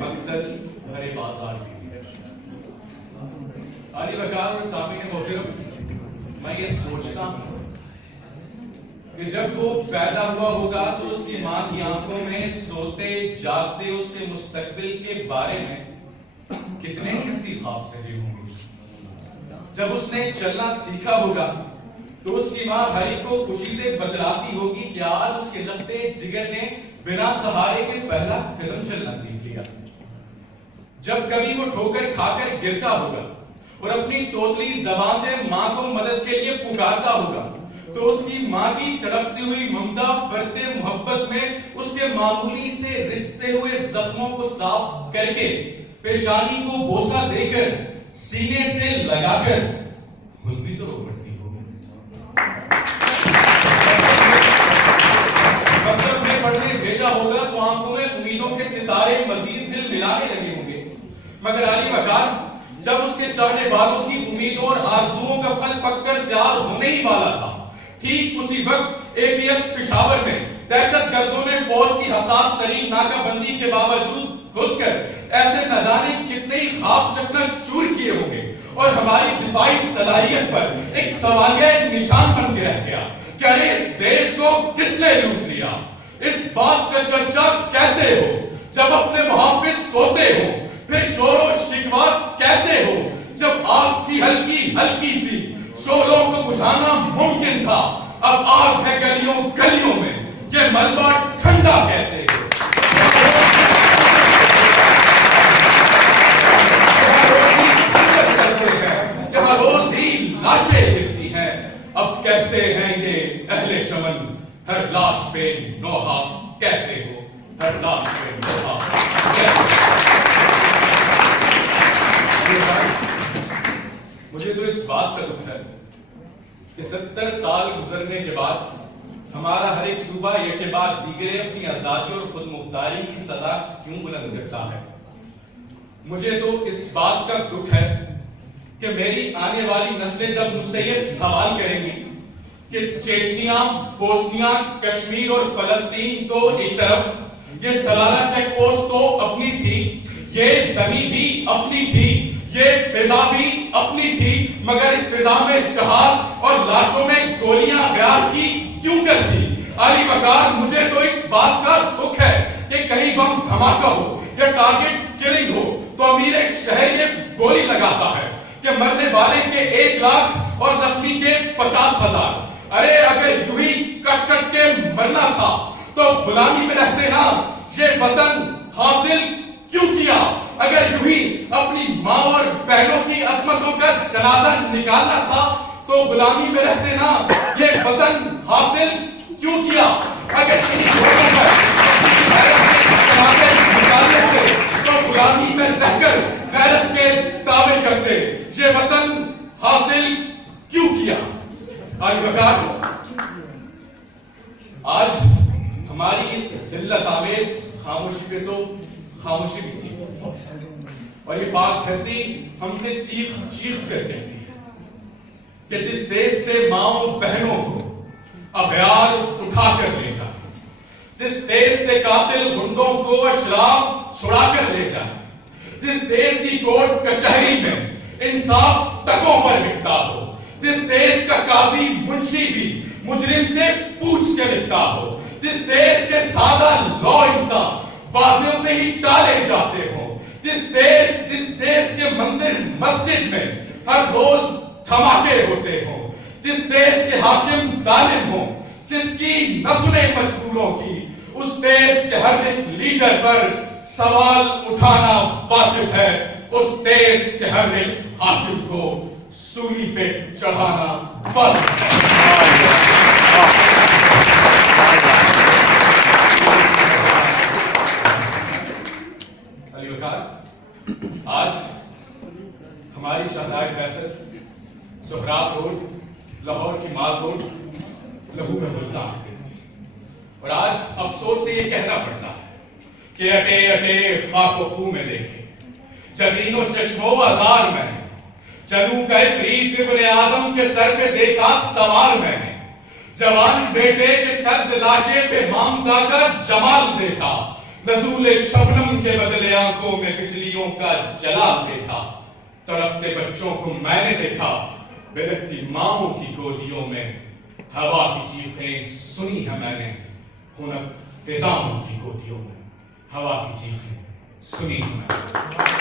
مقتل بھرے بازار کی ہے۔ علی وقار اور سامعین محترم، میں یہ سوچتا ہوں کہ جب وہ پیدا ہوا ہوگا تو اس کی ماں کی آنکھوں میں سوتے جاگتے اس کے مستقبل کے بارے میں کتنے ہی ہنسی خواب سجے ہوں گے۔ جب اس نے چلنا سیکھا ہوگا تو اس کی ماں ہر ایک کو خوشی سے بتلاتی ہوگی کہ آج اس کے لگتے جگر نے بنا سہارے کے پہلا قدم چلنا سیکھ لیا۔ جب کبھی وہ ٹھوکر کھا کر گرتا ہوگا اور اپنی توتلی زبان سے ماں کو مدد کے لیے پکارتا ہوگا تو اس کی ماں کی تڑپتی ہوئی ممتا فرتے محبت میں اس کے معمولی سے رستے ہوئے زخموں کو صاف کر کے پیشانی کو بوسہ دے کر سینے سے لگا کر خود بھی تو رو پڑتی ہوگی۔ مطلب میں پڑھنے بھیجا ہوگا تو آنکھوں میں امیدوں کے ستارے مزید جھلملانے لگے ہوں گے، مگر علی وقار جب اس کے چاہنے والوں کی امیدوں اور آرزوؤں کا پھل پک کر تیار ہونے ہی والا تھا، ٹھیک اسی وقت اے پی ایس پشاور میں دہشت گردوں نے فوج کی حساس ترین ناکہ بندی کے باوجود گھس کر ایسے نہ جانے کتنے ہی خواب چکنا چور کیے ہوں گے اور ہماری دفاعی صلاحیت پر ایک سوالیہ نشان بن کے رہ گیا کہ ارے اس دیش کو کس نے لوٹ لیا۔ اس بات کا چرچا کیسے ہو جب اپنے محافظ سوتے ہو، پھر شور و شکوہ کیسے ہو جب آگ کی ہلکی ہلکی سی شعلوں کو بجھانا ممکن تھا، اب آگ ہے گلیوں گلیوں میں، یہ ملبہ ٹھنڈا کیسے ہو۔ یہاں روز ہی لاشیں گرتی ہیں، اب کہتے ہیں یہ اہل چمن، ہر لاش پہ نوحہ کیسے ہو، ہر لاش پہ نوحہ کیسے ہو۔ مجھے تو اس بات کا دکھ ہے کہ 70 سال گزرنے کے بعد ہمارا ہر ایک صوبہ ایک کے بعد دیگرے اپنی آزادی اور خود مختاری کی صدا کیوں بلند کرتا ہے۔ مجھے تو اس بات کا دکھ ہے کہ میری آنے والی نسلیں جب مجھ سے یہ سوال کریں گی کہ چیچنیا، بوسنیا، کشمیر اور فلسطین تو ایک طرف، یہ سلالہ چیک پوسٹ تو اپنی تھی، یہ زمین بھی اپنی تھی، یہ فضا بھی اپنی تھی، مگر اس فضا میں جہاز اور لاچوں میں گولیاں غیار کی کیوں کر تھی؟ علی وقار مجھے تو اس بات کا دکھ ہے کہ کہیں بم دھماکہ ہو یا ٹارگٹ کلنگ ہو تو امیر شہر یہ گولی لگاتا ہے کہ مرنے والے کے 1 لاکھ اور زخمی کے 50,000۔ ارے اگر یوں ہی کٹ کٹ کے مرنا تھا تو غلامی میں رہتے نا، یہ وطن حاصل کیوں کیا؟ اگر یوں ہی اپنی ماں اور بہنوں کی عصمتوں کا جنازہ نکالنا تھا تو غلامی میں رہتے نا، یہ وطن حاصل کیوں کیا؟ اگر کسی لوگوں پر نکالنے تھے تو غلامی میں رہ کر غیرت کے دعوے کرتے، یہ وطن حاصل کیوں کیا؟ علی وقار آج ہماری اس ذلت آمیز خاموشی پہ تو خاموشی بھی تھی اور یہ پاک دھرتی ہم سے چیخ چیخ کر کہتی ہے کہ جس دیش سے ماؤں بہنوں کو اغیار اٹھا کر لے جائے، جس دیش سے قاتل گنڈوں کو اشراف چھڑا کر لے جائے، جس دیش کی کورٹ کچہری میں انصاف ٹکوں پر بکتا ہو، جس دیش کا قاضی منشی بھی مجرم سے پوچھ کے لکھتا ہو، جس دیش کے سادہ لا انسان وادیوں میں ہی ٹالے جاتے ہوں، جس دیش کے مندر مسجد میں ہر روز دھماکے ہوتے ہوں، جس دیش کے حاکم ظالم ہوں، سسکی نہ سنے مجبوروں کی، اس دیش کے ہر ایک لیڈر پر سوال اٹھانا واجب ہے، اس دیش کے ہر ایک حاکم کو سولی پہ چڑھانا واجب ہے۔ علی وقار آج ہماری شہنائے فیصل سہراب روڈ، لاہور کی مال روڈ لہو میں ملتان ہے، اور آج افسوس سے یہ کہنا پڑتا ہے کہ اٹے اٹے خاک و خوں میں دیکھے، جبین و چشم و ازار میں نے، جنوں کا افریت ابن آدم کے سر پہ دیکھا سوار میں نے، جوان بیٹے کے سرد لاشے پہ مامتا کا جمال دیکھا، نزول شبنم کے بدلے آنکھوں میں بجلیوں کا جلال دیکھا، تڑپتے بچوں کو میں نے دیکھا، بلکتی ماؤں کی گودیوں میں ہوا کی چیخیں سنی ہے میں نے، خنک فضاؤں کی گودیوں میں ہوا کی چیخیں سنی ہے میں نے۔